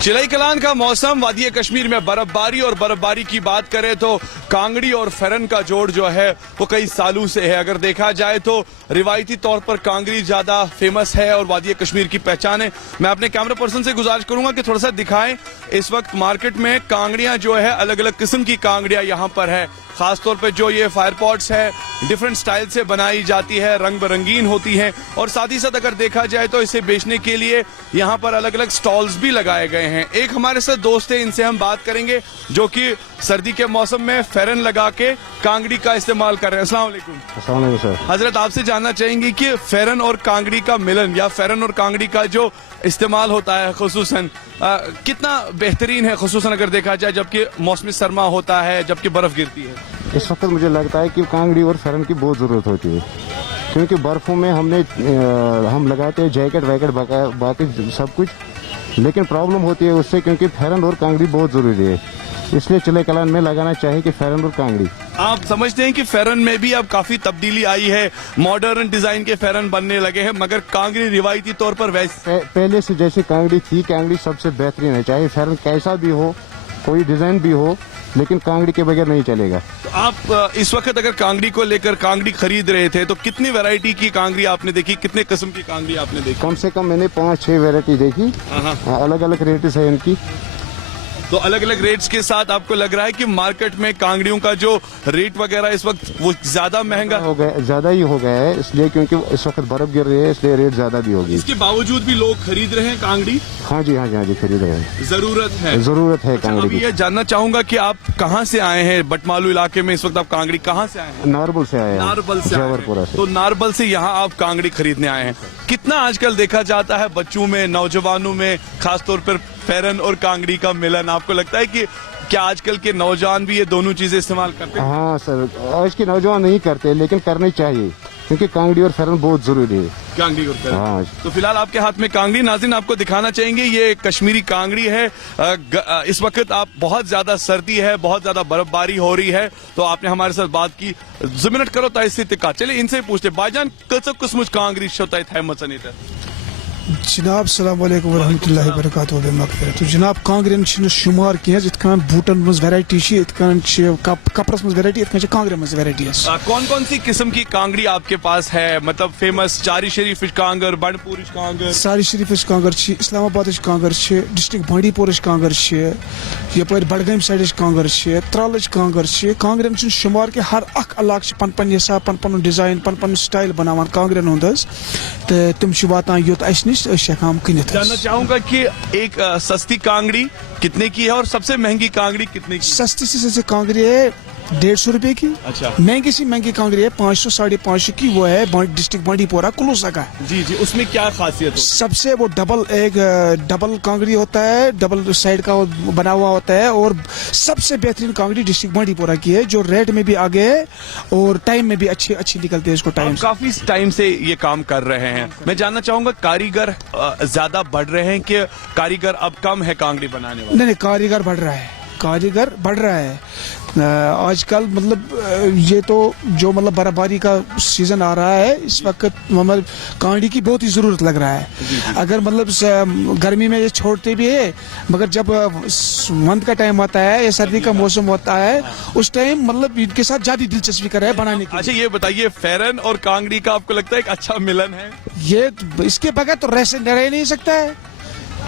चिलई कलान का मौसम, वादी कश्मीर में बर्फबारी और बर्फबारी की बात करें तो कांगड़ी और फेरन का जोड़ जो है वो कई सालों से है। अगर देखा जाए तो रिवायती तौर पर कांगड़ी ज्यादा फेमस है और वादी कश्मीर की पहचान है। मैं अपने कैमरा पर्सन से गुजारिश करूंगा कि थोड़ा सा दिखाएं। इस वक्त मार्केट में कांगड़ियां जो है अलग अलग किस्म की कांगड़ियां यहां पर है। खासतौर पर जो ये फायर पॉट्स है डिफरेंट स्टाइल से बनाई जाती है, रंग बिरंगीन होती है और साथ ही साथ अगर देखा जाए तो इसे बेचने के लिए यहाँ पर अलग अलग स्टॉल्स भी लगाए गए हैं। एक हमारे साथ दोस्त है, इनसे हम बात करेंगे जो कि सर्दी के मौसम में फेरन लगा के कांगड़ी का इस्तेमाल कर रहे हैं। अस्सलाम वालेकुम। अस्सलाम वालेकुम सर। हजरत, आपसे जानना चाहेंगे कि फेरन और कांगड़ी का मिलन या फेरन और कांगड़ी का जो इस्तेमाल होता है खुसूसन कितना बेहतरीन है, खुसूसन अगर देखा जाए जबकि मौसमी सरमा होता है, जबकि बर्फ गिरती है। इस वक्त मुझे लगता है कि कांगड़ी और फेरन की बहुत ज़रूरत होती है, क्योंकि बर्फ़ों में हम लगाते हैं जैकेट वैकेट बाकी सब कुछ, लेकिन प्रॉब्लम होती है उससे, क्योंकि फेरन और कांगड़ी बहुत ज़रूरी है। इसलिए चिलई कलान में लगाना चाहिए कि फेरन और कांगड़ी। आप समझते हैं कि फेरन में भी अब काफी तब्दीली आई है, मॉडर्न डिजाइन के फेरन बनने लगे हैं, मगर कांगड़ी रिवायती तौर पर वैसे पहले से जैसे कांगड़ी थी, कांगड़ी सबसे बेहतरीन है। चाहे फेरन कैसा भी हो, कोई डिजाइन भी हो, लेकिन कांगड़ी के बगैर नहीं चलेगा। तो आप इस वक्त अगर कांगड़ी को लेकर कांगड़ी खरीद रहे थे तो कितनी वैरायटी की कांगड़ी आपने देखी, कितने किस्म की कांगड़ी आपने देखी? कम से कम मैंने 5-6 वैरायटी देखी, अलग अलग रेट्स है इनकी। तो अलग अलग रेट्स के साथ आपको लग रहा है कि मार्केट में कांगड़ियों का जो रेट वगैरह इस वक्त वो ज्यादा महंगा हो गया, ज्यादा ही हो गया है, इसलिए क्योंकि इस वक्त बर्फ गिर रही है, इसलिए रेट ज्यादा भी होगी। इसके बावजूद भी लोग खरीद रहे हैं कांगड़ी? हाँ जी खरीद रहे हैं। जरूरत है कांगड़ी की। ये जानना चाहूंगा कि आप कहाँ से आए हैं? बटमालू इलाके में इस वक्त आप कांगड़ी कहाँ से आए हैं? नारबल से आए हैं। नारबल से जबरपुरा से। तो नारबल से यहाँ आप कांगड़ी खरीदने आए हैं। कितना आजकल देखा जाता है बच्चों में, नौजवानों में, खासतौर पर फेरन और कांगड़ी का मिलन? आपको लगता है कि क्या आजकल के नौजवान भी ये दोनों चीजें इस्तेमाल करते हैं? हाँ सर, आज के नौजवान नहीं करते, लेकिन करनी चाहिए, क्योंकि कांगड़ी और फेरन बहुत जरूरी है। कांगड़ी और फेरन। हाँ। तो फिलहाल आपके हाथ में कांगड़ी, नाज़रीन आपको दिखाना चाहेंगे, ये कश्मीरी कांगड़ी है। इस वक्त आप बहुत ज्यादा सर्दी है, बहुत ज्यादा बर्फबारी हो रही है, तो आपने हमारे साथ बात की 2 मिनट करो तयका। चलिए इनसे पूछते भाईजान कस कुछ कांगड़ी शोता है जनाब सलाम वालेकुम वरहमतुल्लाहि वबरकातुहू बेमगफिरत। तो जनाब कांगरेन शुमार कह बूटन मज वैरायटी कपरस मज वैरायटी कांगरे मज वैरायटी। कौन कौन सी किस्म की कांगड़ी आपके पास है? मतलब फेमस चारी शरीफ कांगर, बंडपुर कांगर, सारी शरीफ कांगर, इस्लामाबाद कांगर, डिस्ट्रिक्ट बांडीपोर कांगर, यपर बडगाम साइड कांगर, त्रल कांगर। कांगरेन शुमार के हर अख इलाक पन पन हिसाब, पन पन डिजाइन, पन पन स्टाइल बनावान कांगरेन हुंद तो तुम वातान योत अस निश जानना चाहूंगा कि एक सस्ती कांगड़ी कितने की है और सबसे महंगी कांगड़ी कितने की? सस्ती से सस्ती कांगड़ी है 150 रुपए की। अच्छा। महंगी सी महंगी कांगड़ी है 500-550 की, वो है डिस्ट्रिक्ट बांडीपोरा कुलूसा का। जी जी, उसमें क्या खासियत है? सबसे वो डबल कांगड़ी होता है, डबल साइड का बना हुआ होता है, और सबसे बेहतरीन कांगड़ी डिस्ट्रिक्ट बांडीपोरा की है, जो रेट में भी आगे है और टाइम में भी अच्छी निकलती है इसको टाइम। काफी टाइम से ये काम कर रहे हैं। मैं जानना चाहूंगा कारीगर ज्यादा बढ़ रहे हैं कि कारीगर अब कम है कांगड़ी बनाने वाले? नहीं, कारीगर बढ़ रहा है, कारीगर बढ़ रहा है आजकल। मतलब ये तो जो मतलब बर्फबारी का सीजन आ रहा है इस वक्त, मतलब कांगड़ी की बहुत ही जरूरत लग रहा है। अगर मतलब गर्मी में ये छोड़ते भी है, मगर जब मंथ का टाइम आता है या सर्दी का मौसम होता है, उस टाइम मतलब इनके साथ ज्यादा दिलचस्पी कर रहा है बनाने की। अच्छा ये बताइए, फेरन और कांगड़ी का आपको लगता है एक अच्छा मिलन है? ये इसके बगैर तो रह नहीं सकता है,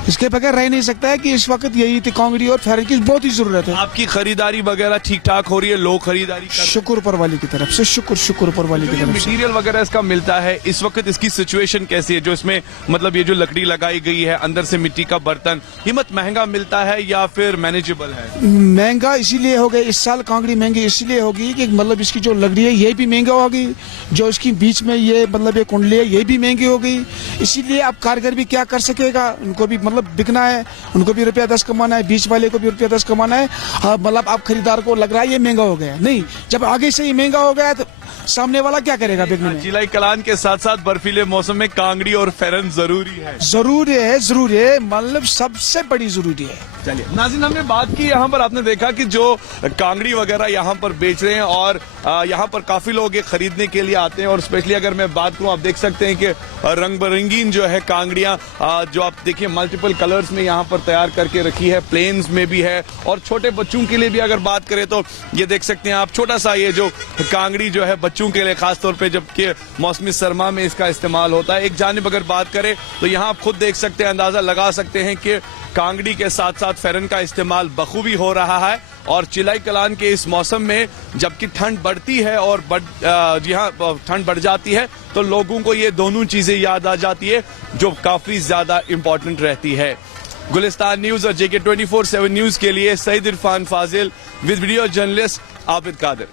इसके बगैर रह नहीं सकता है कि इस वक्त यही थी कांगड़ी और फेरन की बहुत ही जरूरत है। आपकी खरीदारी वगैरह ठीक ठाक हो रही है? लोग खरीदारी कर? शुक्र ऊपर वाले की तरफ से, शुक्र ऊपर वाले की तरफ से। मटेरियल वगैरह इसका मिलता है इस वक्त, इसकी सिचुएशन कैसी है? जो इसमें मतलब ये जो लकड़ी लगाई गई है, अंदर से मिट्टी का बर्तन, कीमत महंगा मिलता है या फिर मैनेजेबल है? महंगा इसीलिए हो गया इस साल, कांगड़ी महंगी इसलिए होगी कि मतलब इसकी जो लकड़ी है ये भी महंगा होगी, जो इसकी बीच में ये मतलब ये कुंडली है ये भी महंगी हो गई। इसीलिए अब कारीगर भी क्या कर सकेगा, उनको भी मतलब बिकना है, उनको भी ₹10 कमाना है, बीच वाले को भी ₹10 कमाना है। मतलब आप खरीदार को लग रहा है ये महंगा हो गया, नहीं, जब आगे से ही महंगा हो गया तो सामने वाला क्या करेगा बिकने में। चिलाई कलान के साथ साथ बर्फीले मौसम में कांगड़ी और फेरन जरूरी है। जरूर है मतलब सबसे बड़ी जरूरी है। चलिए नाज़रीन, हमने बात की यहाँ पर, आपने देखा कि जो कांगड़ी वगैरह यहाँ पर बेच रहे हैं और यहाँ पर काफी लोग ये खरीदने के लिए आते हैं। और स्पेशली अगर मैं बात करूँ, आप देख सकते हैं कि रंग बिरंगीन जो है कांगड़ियाँ जो आप देखिए मल्टीपल कलर्स में यहाँ पर तैयार करके रखी है, प्लेन्स में भी है और छोटे बच्चों के लिए भी अगर बात करें तो ये देख सकते हैं आप, छोटा सा ये जो कांगड़ी जो है बच्चों के लिए खासतौर पे जबकि मौसमी सरमा में इसका इस्तेमाल होता है। एक जानिब अगर बात करें तो यहाँ आप खुद देख सकते हैं, अंदाजा लगा सकते हैं कि कांगड़ी के साथ साथ फेरन का इस्तेमाल बखूबी हो रहा है। और चिलाई कलान के इस मौसम में जबकि ठंड बढ़ती है और जी हाँ ठंड बढ़ जाती है तो लोगों को ये दोनों चीजें याद आ जाती है जो काफी ज्यादा इंपॉर्टेंट रहती है। गुलिस्तान न्यूज और JK 24/7 न्यूज के लिए Saeed Irfan Fazil with video journalist Abid Qadir.